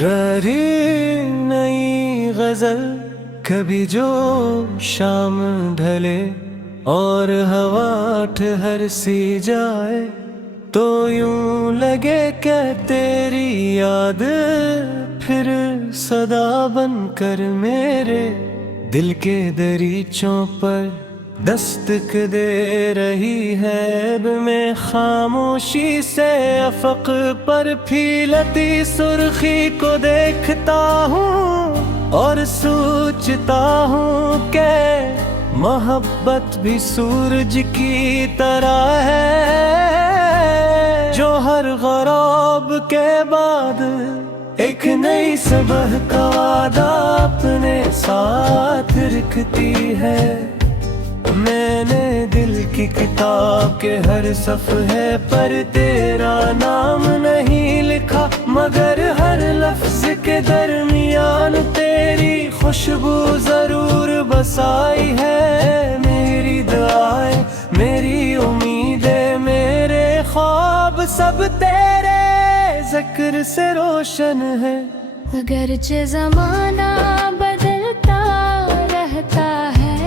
करारी नई गजल कभी जो शाम ढले और हवा ठहर सी जाए तो यूं लगे क्या तेरी याद फिर सदा बनकर मेरे दिल के दरीचों पर दस्तक दे रही है। अब मैं खामोशी से अफक पर फीलती सुर्खी को देखता हूँ और सोचता हूँ कि मोहब्बत भी सूरज की तरह है जो हर गराब के बाद एक नई सुबह का वादा अपने साथ रखती है। मैंने दिल की किताब के हर सफ़हे पर तेरा नाम नहीं लिखा, मगर हर लफ्ज के दरमियान तेरी खुशबू जरूर बसाई है। मेरी दुआएं, मेरी उम्मीदें, मेरे ख्वाब सब तेरे ज़िक्र से रोशन है। अगरचे ज़माना बदलता रहता है,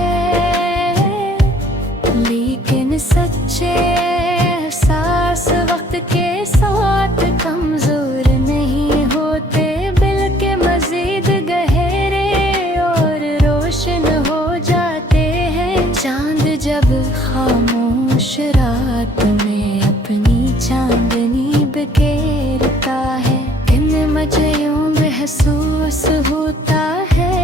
लेकिन सच्चे एहसास वक्त के साथ कमजोर नहीं होते, बल्कि मजीद गहरे और रोशन हो जाते हैं। चांद जब खामोश रात में अपनी चांदनी बिखेरता है, इन मचयों महसूस होता है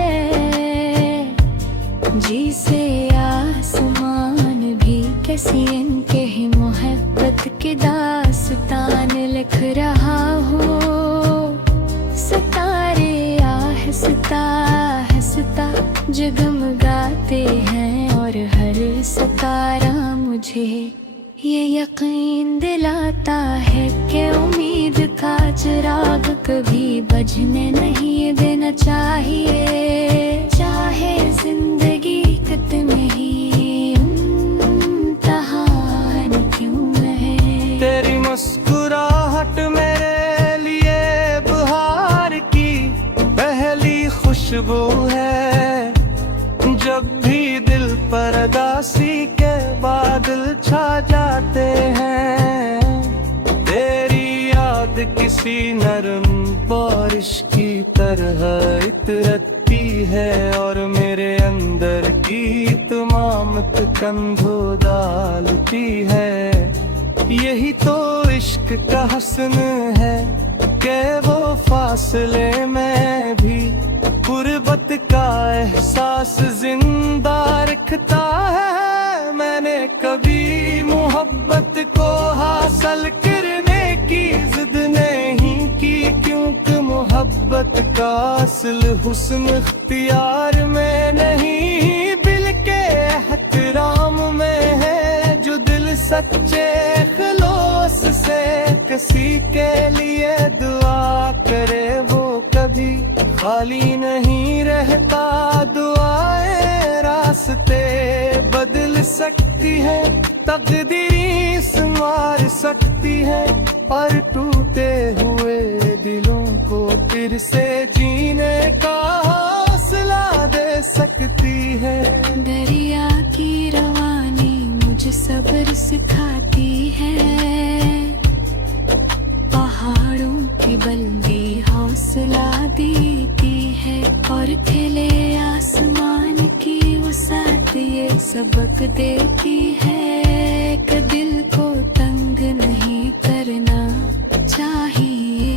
जिसे आसमान भी किसी इनके ही मोहब्बत की दास्तान लिख रहा हो। सितारे आहिस्ता आहिस्ता जगमगाते हैं और हर सितारा मुझे ये यकीन दिलाता है कि उम्मीद का चिराग कभी बुझने नहीं देना चाहिए, चाहे जिंदगी कितनी ही इम्तिहान क्यों है। तेरी मुस्कुराहट मेरे लिए बहार की पहली खुशबू है, जब भी दिल पर उदासी के बादल छा जाते हैं। तेरी याद किसी नरम बारिश की तरह इतरती है और मेरे अंदर की तमाम तकन धो डालती है। यही तो इश्क का हसन है कि वो फासले में भी गुर्बत का एहसास जिंदा रखता है। मैंने कभी मोहब्बत को हासिल करने की जिद नहीं की, क्योंकि मोहब्बत का असल हुस्न इख्तियार में नहीं बल्कि एहतराम में है। जो दिल सच्चे खलूस से किसी के लिए दुआ करे वो कभी खाली नहीं रहता। दुआएं रास्ते बदल सकती है, तकदीर संवार सकती है और टूटे हुए दिलों को फिर से जीने का हौसला दे सकती है। दरिया की रवानी मुझे सब्र सिखाती है, पहाड़ों की बुलंदी हौसला देती है और खिले आसमान की वसात ये सबक देती है कि दिल को तंग नहीं करना चाहिए।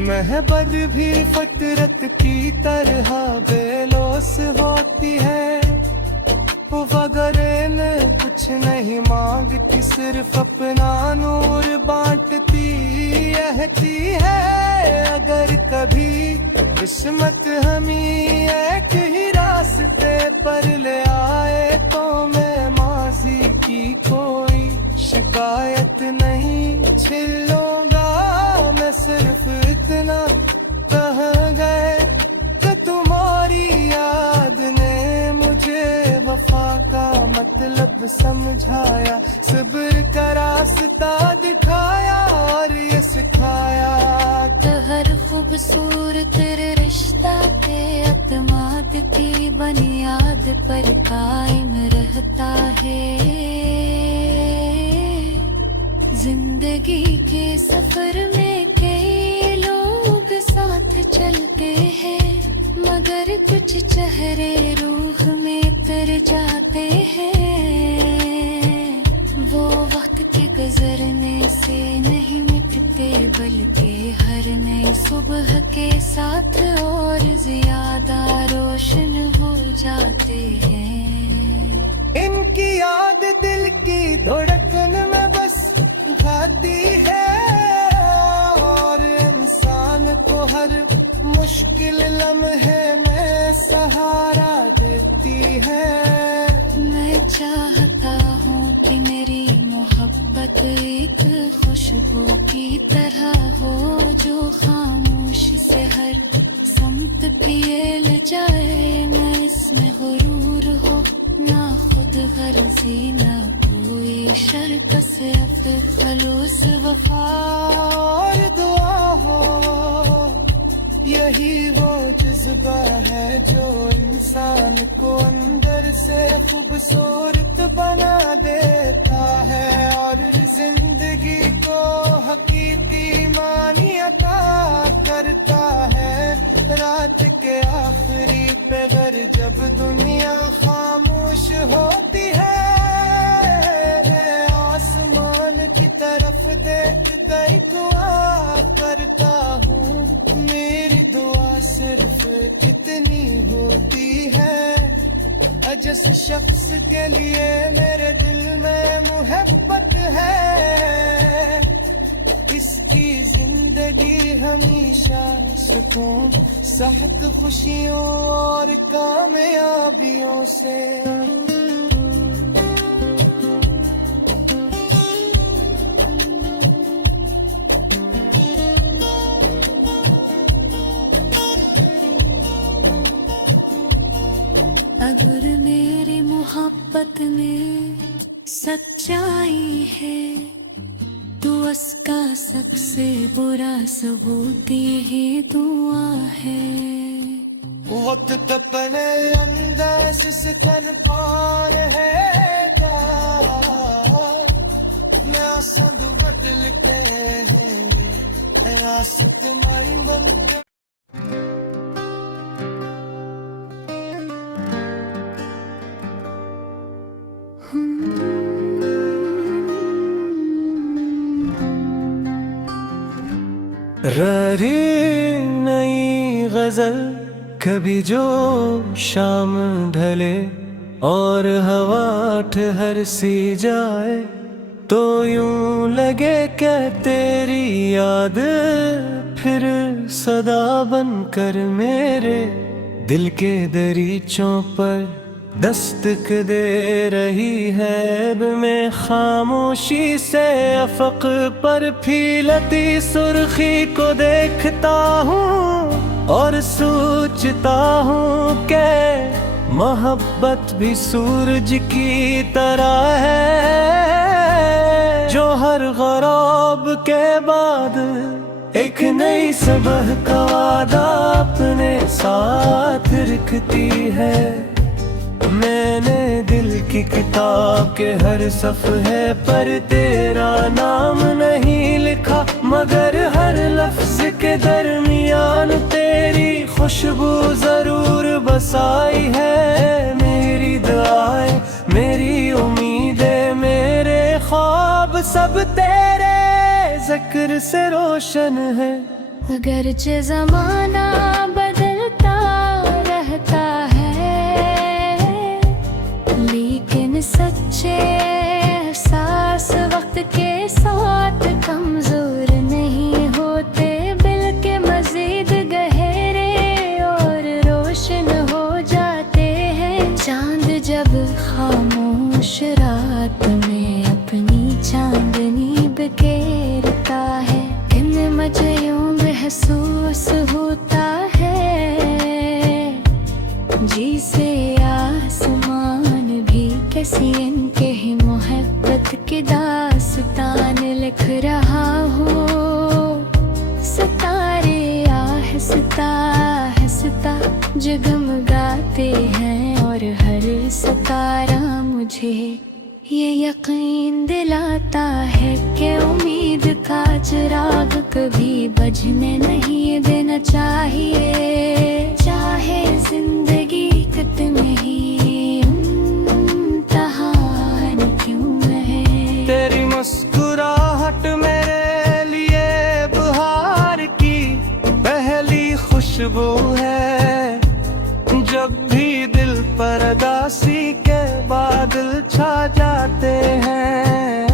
महबत भी फितरत की तरह बेलौस होती है, वो वगैरह कुछ नहीं मांगती, सिर्फ अपना नूर बांटती रहती है। अगर कभी किस्मत हमें एक ही रास्ते पर ले आए तो मैं माजी की कोई शिकायत नहीं छिलूंगा। मैं सिर्फ इतना कह गए कि तुम्हारी याद ने मुझे वफा का मतलब समझाया, सब्र का रास्ता दिखाया और ये सिखाया खूबसूरत रिश्ता के अतमाद की बुनियाद पर कायम रहता है। जिंदगी के सफर में कई लोग साथ चलते हैं, मगर कुछ चेहरे रूह में तर जाते हैं। वो वक्त के गुजरने से नहीं मिटते, बल्कि हर नई सुबह के साथ और ज्यादा रोशन हो जाते हैं। इनकी याद दिल की धड़कन में बस गाती है, और इंसान को हर मुश्किल लम्हे में सहारा देती है। मैं चाहता हूँ कि मेरी मोहब्बत एक खुशबू की तरह हो, जो खामोश से हर समत फैल जाए। न इसमें गुरूर हो, ना खुद गर्जी, ना कोई शर्त से खलूस वफा और दुआ हो। यही वो जज्बा है जो इंसान को अंदर से खूबसूरत बना देता है, और जिंदगी को हकीकी मानी अता करता है। रात के आखिरी पहर जब दुनिया खामोश होती है, आसमान की तरफ देख कर दुआ करता हूँ। मेरी दुआ सिर्फ इतनी होती है, जिस शख्स के लिए मेरे दिल में मोहब्बत है, इसकी जिंदगी हमेशा सुकून, सेहत, खुशियों और कामयाबियों से। अगर मेरी मोहब्बत में सच्चाई है, तो उसका सबसे बुरा सबूत ही दुआ है। वक्त अपने अंदाज से तन पार है, मैं संद बदलते हैं रास्ते माई बन के। रही नई गजल कभी जो शाम ढले, और हवा ठहर सी जाए, तो यूं लगे क्या तेरी याद फिर सदा बनकर मेरे दिल के दरीचों पर दस्तक दे रही है। अब मैं खामोशी से अफक पर फीलती सुर्खी को देखता हूँ, और सोचता हूँ कि मोहब्बत भी सूरज की तरह है, जो हर गराब के बाद एक नई सुबह का वादा अपने साथ रखती है। मैंने दिल की किताब के हर सफ़हे पर तेरा नाम नहीं लिखा, मगर हर लफ्ज के दरमियान तेरी खुशबू जरूर बसाई है। मेरी दुआएं, मेरी उम्मीदें, मेरे ख्वाब सब तेरे जिक्र से रोशन है। अगरचे ज़माना बदलता रहता है, लेकिन सच्चे एहसास वक्त के साथ कमजोर नहीं होते, बल्कि मजीद गहरे और रोशन हो जाते हैं। चांद जब खामोश रात में अपनी चांदनी बिखेरता है, इन मज़ों महसूस होता है जगमगाते हैं और हर सितारा मुझे ये यकीन दिलाता है कि उम्मीद का चिराग कभी बुझने नहीं देना चाहिए। चाहे जिंदगी कितनी ही इम्तिहान क्यों है। तेरी मुस्कुराहट मेरे लिए बहार की पहली खुशबू है। जब भी दिल पर उदासी के बादल छा जाते हैं,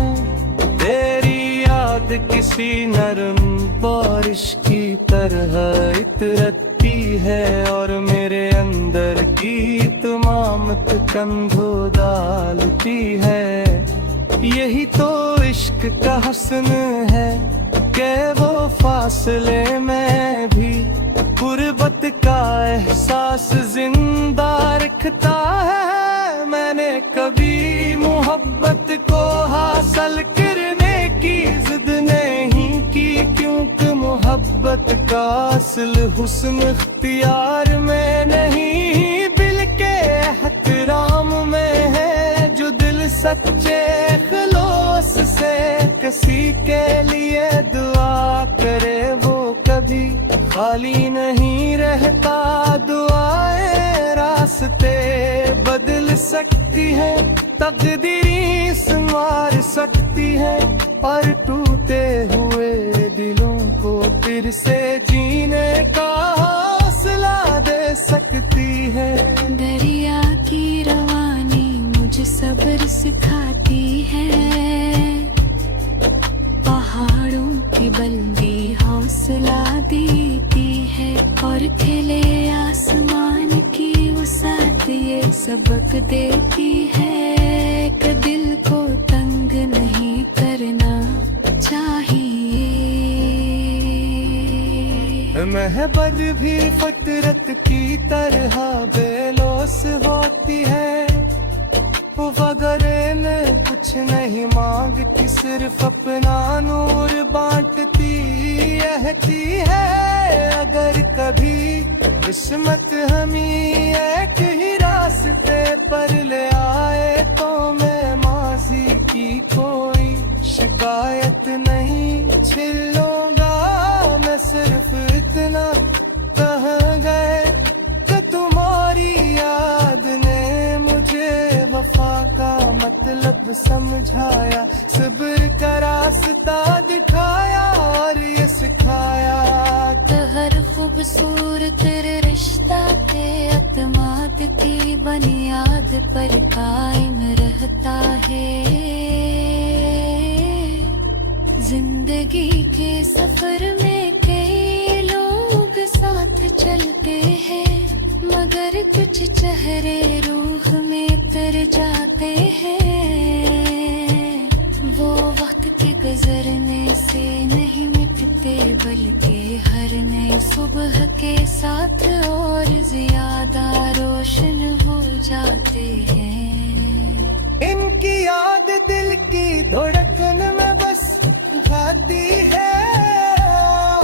तेरी याद किसी नरम बारिश की तरह इतरती है और मेरे अंदर की तमाम कंधो डालती है। यही तो इश्क का हुस्न है कि वो फासले में भी गुर्बत का एहसास जिंदा रखता है। मैंने कभी मोहब्बत को हासिल करने की जिद नहीं की, क्योंकि मोहब्बत का असल हुस्न इख्तियार में नहीं बल्कि एहतराम में है। जो दिल सच्चे खलूस से किसी के लिए दुआ करे वो कभी खाली नहीं रहता। दुआएं रास्ते बदल सकती है, तकदीरें संवार सकती है और टूटे हुए दिलों को फिर से जीने का हौसला दे सकती है। दरिया की रवानी मुझे सब्र सिखाती है, पहाड़ों की बुलंदी हौसला देती है और खिले आसमान की वसात ये सबक देती है कि दिल को तंग नहीं करना चाहिए। महबत भी फितरत की तरह बेलौस होती है। वो वगैरह में कुछ नहीं मांगती, सिर्फ अपना नूर बांटती रहती है। अगर कभी किस्मत हमें एक ही रास्ते पर ले आए तो मैं माजी की कोई शिकायत नहीं छिलूंगा। मैं सिर्फ इतना कह गए कि तुम्हारी याद ने मुझे वफा का मतलब समझाया, सब्र का रास्ता दिखाया और ये सिखाया तो हर खूबसूरत तेरे रिश्ता के अतमाद की बुनियाद पर कायम रहता है। जिंदगी के सफर में कई लोग साथ चलते हैं, मगर कुछ चेहरे रूह में तर जाते हैं। वो वक्त के गुजरने से नहीं मिटते बल्कि हर नई सुबह के साथ और ज्यादा रोशन हो जाते हैं। इनकी याद दिल की धड़कन में बस गाती है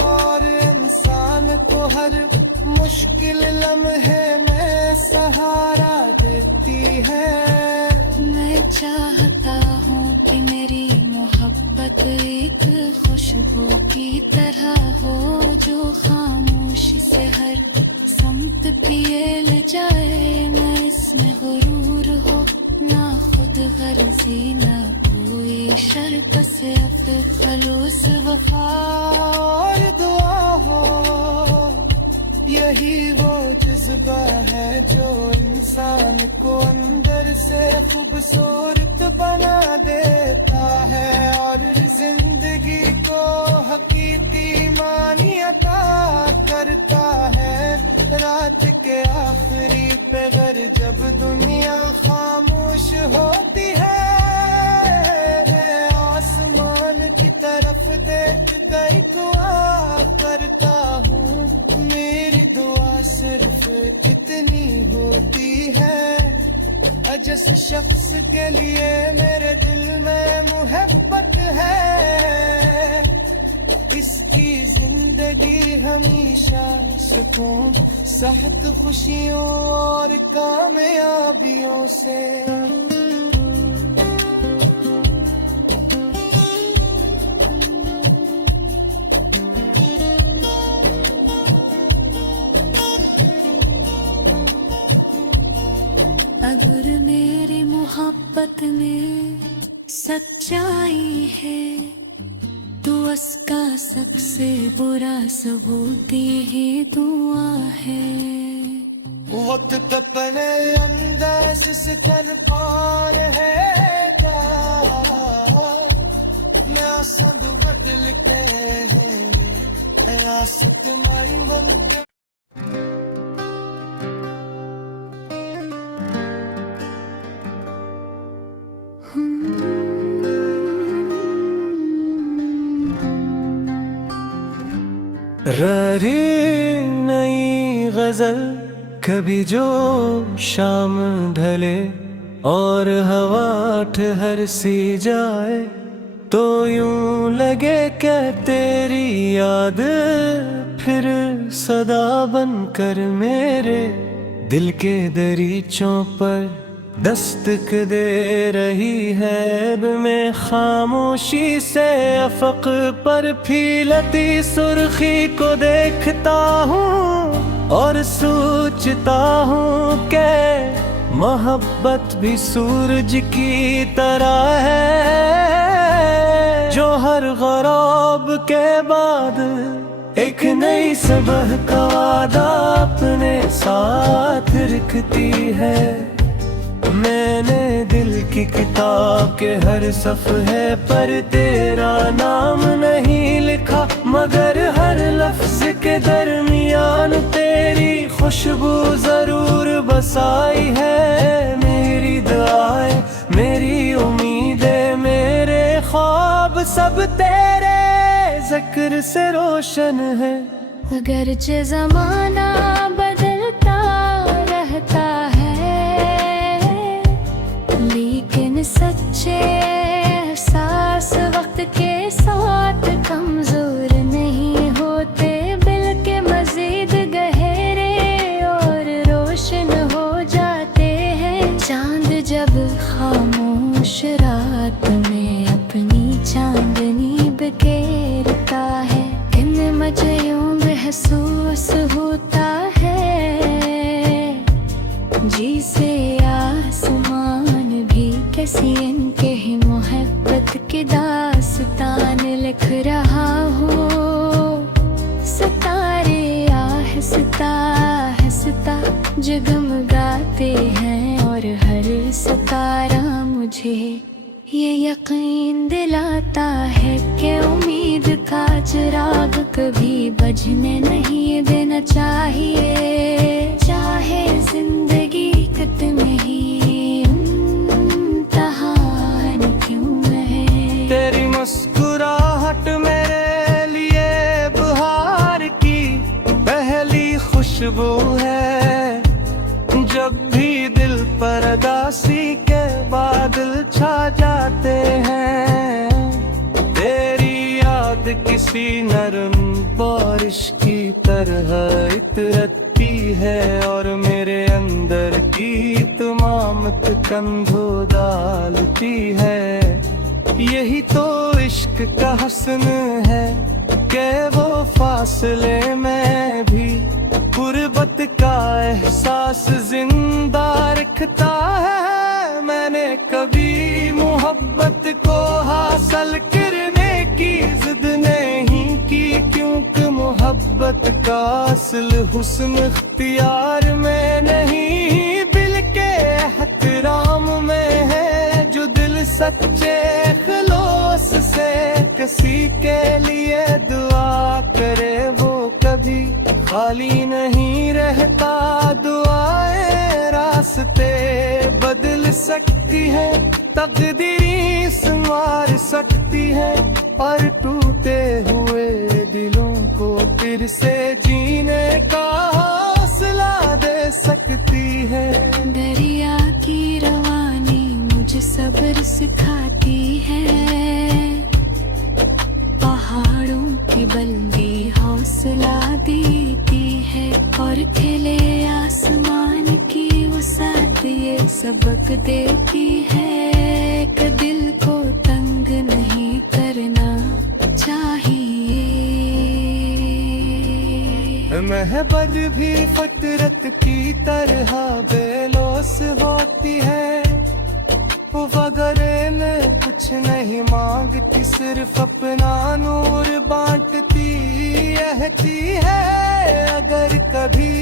और इंसान को हर मुश्किल लम्हे में सहारा देती है। मैं चाहता हूँ कि मेरी मोहब्बत एक खुशबू की तरह हो जो खामोशी से हर समत पियल जाए। न इसमें गुरूर हो ना खुद गर्जी न कोई शर्त से खलूस वफा और दुआ हो। यही वो जज्बा है जो इंसान को अंदर से खूबसूरत बना देता है और जिंदगी को हकीकी मानी अता करता है। रात के आखिरी पहर जब दुनिया खामोश होती है, आसमान की तरफ देख कर दुआ करता हूँ। मेरी दुआ सिर्फ इतनी होती है, जिस शख्स के लिए मेरे दिल में मोहब्बत है, इसकी जिंदगी हमेशा सुकून, सेहत, खुशियों और कामयाबियों से। अगर मेरी मोहब्बत में सच्चाई है तो उसका सबसे बुरा सबूत ही दुआ है। वक्त अपने अंदाज से कर पार है मैं संद बदल के रास्ते मारी बन के। रारी नई गजल कभी जो शाम ढले और हवा ठहर सी जाए तो यूं लगे क्या तेरी याद फिर सदा बनकर मेरे दिल के दरीचों पर दस्तक दे रही है। अब मैं खामोशी से अफक पर फीलती सुर्खी को देखता हूँ और सोचता हूँ कि मोहब्बत भी सूरज की तरह है जो हर गराब के बाद एक नई सुबह का वादा अपने साथ रखती है। मैंने दिल की किताब के हर सफ़हे पर तेरा नाम नहीं लिखा, मगर हर लफ्ज के दरमियान तेरी खुशबू जरूर बसाई है। मेरी दुआएं, मेरी उम्मीदें, मेरे ख्वाब सब तेरे जिक्र से रोशन है। अगरचे ज़माना बदलता रहता है लेकिन सच्चे एहसास वक्त के साथ कमजोर नहीं होते, बल्कि मजीद गहरे और रोशन हो जाते हैं। चांद जब खामोश रात में अपनी चांदनी बिखेरता है, इन मचयों महसूस होता है जिसे आसमान भी किसी इनके ही मोहब्बत की दास्तान लिख रहा हो। सितारे आहिस्ता आहिस्ता जगमगाते हैं और हर सितारा मुझे ये यकीन दिलाता है कि उम्मीद का चिराग कभी बुझने नहीं देना चाहिए, चाहे जिंदगी कितनी ही इम्तिहान क्यों है। तेरी मुस्कुराहट मेरे लिए बहार की पहली खुशबू है। जब भी दिल पर उदासी के बादल छा जाते हैं, तेरी याद किसी नरम बारिश की तरह इतरती है और मेरे अंदर की तमाम कंधो डालती है। यही तो इश्क का हसन है कि वो फासले में भी गुर्बत का एहसास जिंदा रखता है। मैंने कभी मोहब्बत को हासिल करने की जिद नहीं की, क्योंकि मोहब्बत का असल हुस्न इख्तियार में नहीं बल्कि एहतराम में है। जो दिल सच्चे खलूस से किसी के लिए दुआ करे वो कभी खाली नहीं रहता। दुआएं रास्ते बदल सकती है, तकदीरें संवार सकती है और टूटे हुए दिलों को फिर से जीने का हौसला दे सकती है। दरिया की रवानी मुझे सब्र सिखाती है, पहाड़ों की खिले आसमान की वसात ये सबक देती है कि दिल को तंग नहीं करना चाहिए। महबत भी फितरत की तरह बेलोस होती है, वो वगैरह में कुछ नहीं मांगती, सिर्फ अपना नूर बांटती रहती है। अगर कभी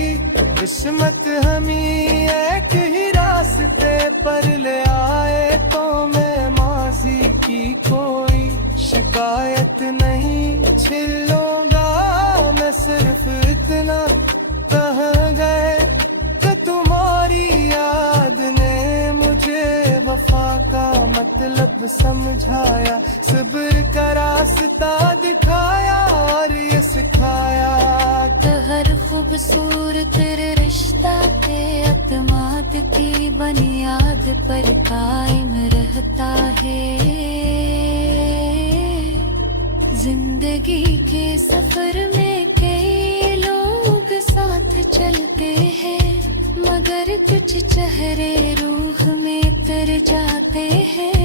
किस्मत हमें एक ही रास्ते पर ले आए तो मैं माजी की कोई शिकायत नहीं छिलूंगा। मैं सिर्फ इतना कह गए कि तुम्हारी याद ने मुझे वफा का मतलब समझाया, सब्र का रास्ता दिखाया और ये सिखाया। तो हर खूबसूरत तेरे रिश्ता के अतमाद की बुनियाद पर कायम रहता है। जिंदगी के सफर में कई लोग साथ चलते हैं, मगर कुछ चेहरे रूह में तर जाते हैं।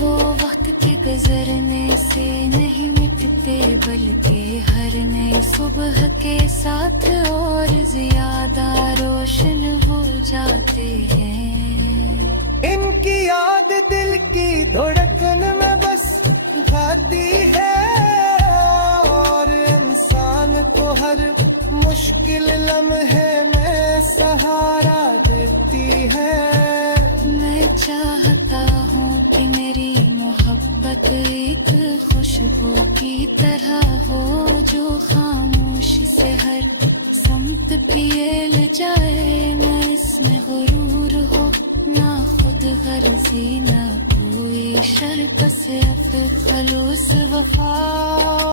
वो वक्त के गुजरने से नहीं मिटते, बल्कि हर नई सुबह के साथ और ज्यादा रोशन हो जाते हैं। इनकी याद दिल की धड़कन में बस गाती है और इंसान को हर मुश्किल लम्हे में सहारा देती है। मैं चाहता हूँ कि मेरी मोहब्बत एक खुशबू की तरह हो, जो खामोश से हर समत फैल जाए। न इसमें गुरूर हो, ना खुद गर्जी, ना कोई शर्त से खलूस वफा।